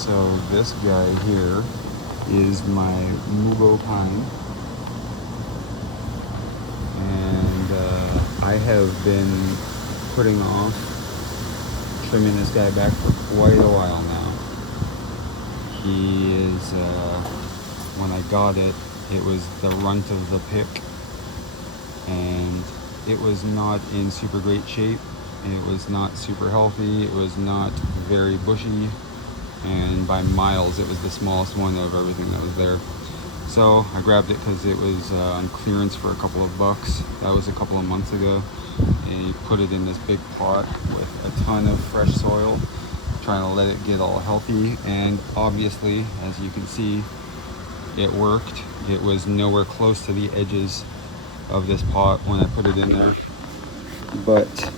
So this guy here is my Mugo pine, and I have been putting off trimming this guy back for quite a while now. He is, when I got it, it was the runt of the pick, and it was not in super great shape. It was not super healthy. It was not very bushy, and by miles it was the smallest one of everything that was there. So I grabbed it because it was on clearance for a couple of bucks. That was a couple of months ago, and you put it in this big pot with a ton of fresh soil, trying to let it get all healthy. And obviously, as you can see, it worked. It was nowhere close to the edges of this pot when I put it in there, but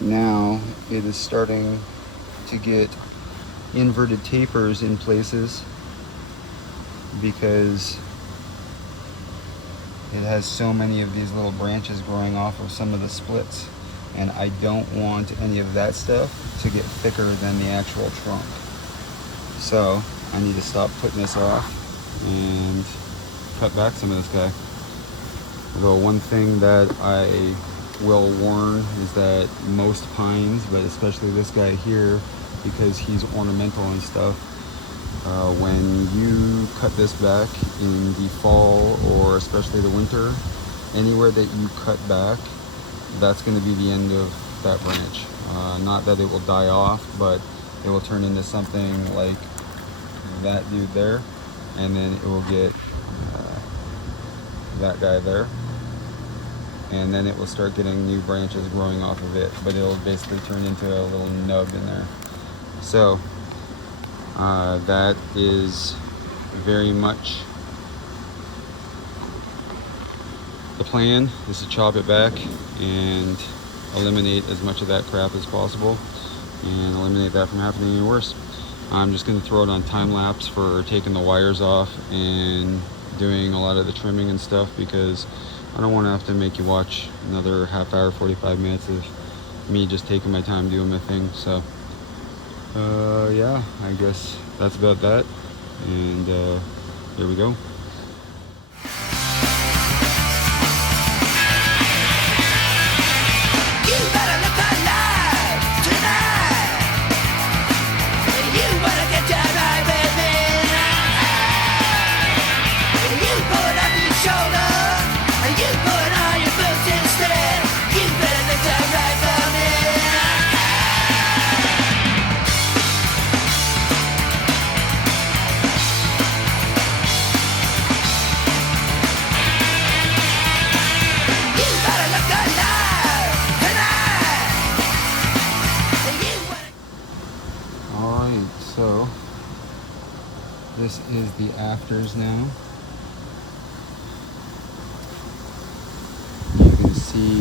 now it is starting to get inverted tapers in places because it has so many of these little branches growing off of some of the splits, and I don't want any of that stuff to get thicker than the actual trunk. So I need to stop putting this off and cut back some of this guy. Though one thing that I will warn is that most pines, but especially this guy here, because he's ornamental and stuff, when you cut this back in the fall or especially the winter, anywhere that you cut back, that's going to be the end of that branch. Not that it will die off, but it will turn into something like that dude there, and then it will get that guy there, and then it will start getting new branches growing off of it, but it'll basically turn into a little nub in there. So that is very much the plan, is to chop it back and eliminate as much of that crap as possible and eliminate that from happening any worse. I'm just going to throw it on time lapse for taking the wires off and doing a lot of the trimming and stuff, because I don't want to have to make you watch another half hour, 45 minutes of me just taking my time doing my thing. So yeah, I guess that's about that, and here we go. So this is the afters now. You can see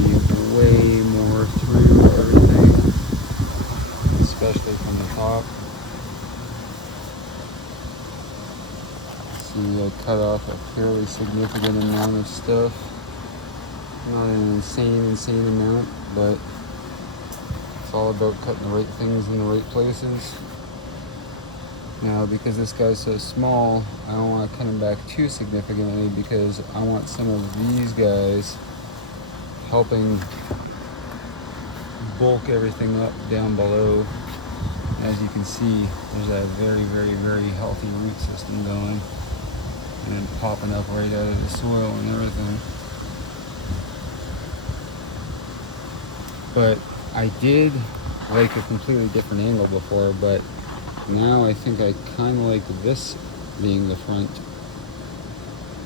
way more through everything, especially from the top. See, I cut off a fairly significant amount of stuff. Not an insane amount, but it's all about cutting the right things in the right places. Now, because this guy's so small, I don't want to cut him back too significantly, because I want some of these guys helping bulk everything up down below. As you can see, there's a very healthy root system going and popping up right out of the soil and everything. But I did like a completely different angle before, but now I think I kind of like this being the front.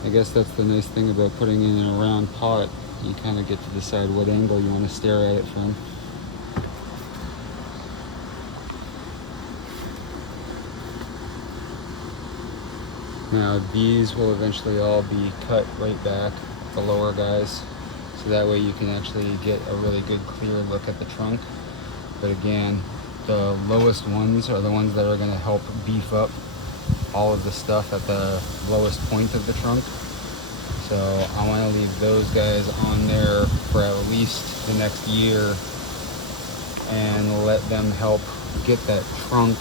I guess that's the nice thing about putting in a round pot. You kind of get to decide what angle you want to stare at it from. Now these will eventually all be cut right back, the lower guys, so that way you can actually get a really good clear look at the trunk. But again, the lowest ones are the ones that are going to help beef up all of the stuff at the lowest point of the trunk. So I want to leave those guys on there for at least the next year and let them help get that trunk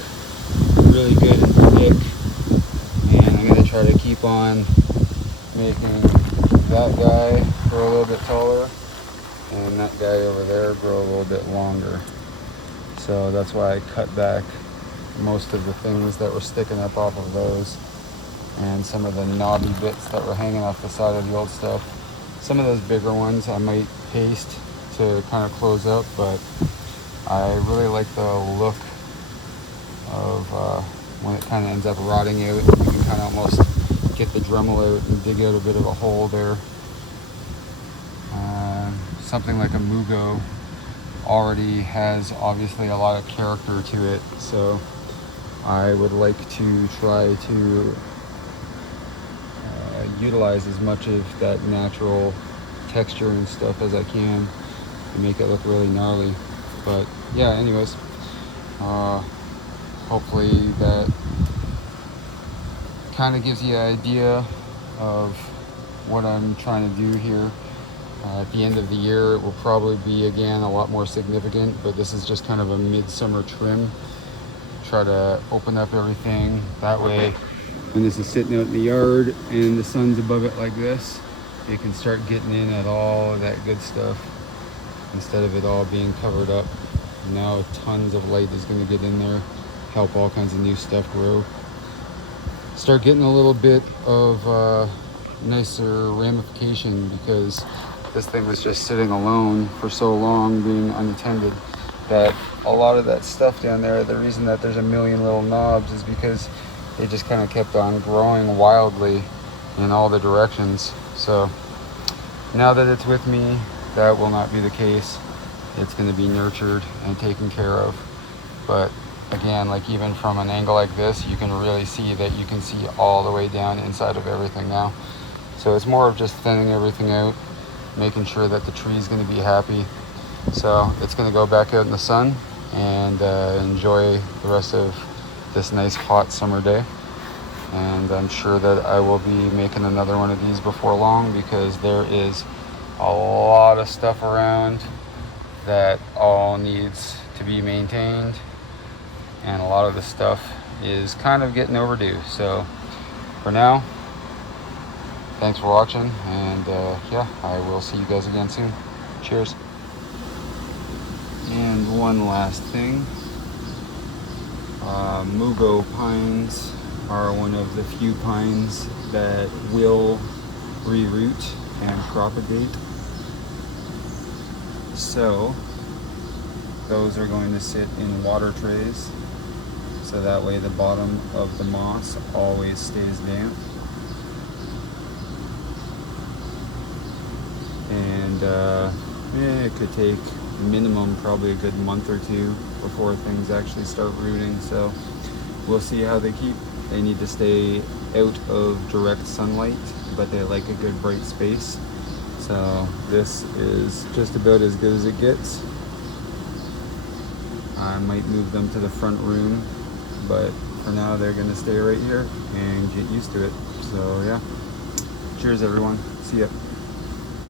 really good and thick. And I'm going to try to keep on making that guy grow a little bit taller and that guy over there grow a little bit longer. So that's why I cut back most of the things that were sticking up off of those, and some of the knobby bits that were hanging off the side of the old stuff. Some of those bigger ones I might paste to kind of close up, but I really like the look of when it kind of ends up rotting out. You can kind of almost get the Dremel out and dig out a bit of a hole there. Something like a Mugo already has obviously a lot of character to it, so I would like to try to utilize as much of that natural texture and stuff as I can to make it look really gnarly. But yeah, anyways, hopefully that kind of gives you an idea of what I'm trying to do here. At the end of the year, it will probably be again a lot more significant, but this is just kind of a midsummer trim. Try to open up everything that way. When this is sitting out in the yard and the sun's above it like this, you can start getting in at all of that good stuff instead of it all being covered up. Now tons of light is going to get in there, help all kinds of new stuff grow. Start getting a little bit of nicer ramification, because this thing was just sitting alone for so long being unattended that a lot of that stuff down there, the reason that there's a million little knobs is because they just kind of kept on growing wildly in all the directions. So now that it's with me, that will not be the case. It's going to be nurtured and taken care of. But again, like even from an angle like this, you can really see that you can see all the way down inside of everything now. So it's more of just thinning everything out, making sure that the tree is going to be happy. So it's going to go back out in the sun and enjoy the rest of this nice hot summer day. And I'm sure that I will be making another one of these before long, because there is a lot of stuff around that all needs to be maintained, and a lot of the stuff is kind of getting overdue. So for now, thanks for watching, and yeah, I will see you guys again soon. Cheers. And one last thing, Mugo pines are one of the few pines that will reroot and propagate. So those are going to sit in water trays, so that way the bottom of the moss always stays damp. And it could take minimum probably a good month or two before things actually start rooting. So we'll see how they keep. They need to stay out of direct sunlight, but they like a good bright space. So this is just about as good as it gets. I might move them to the front room, but for now they're gonna stay right here and get used to it. So yeah, cheers everyone, see ya.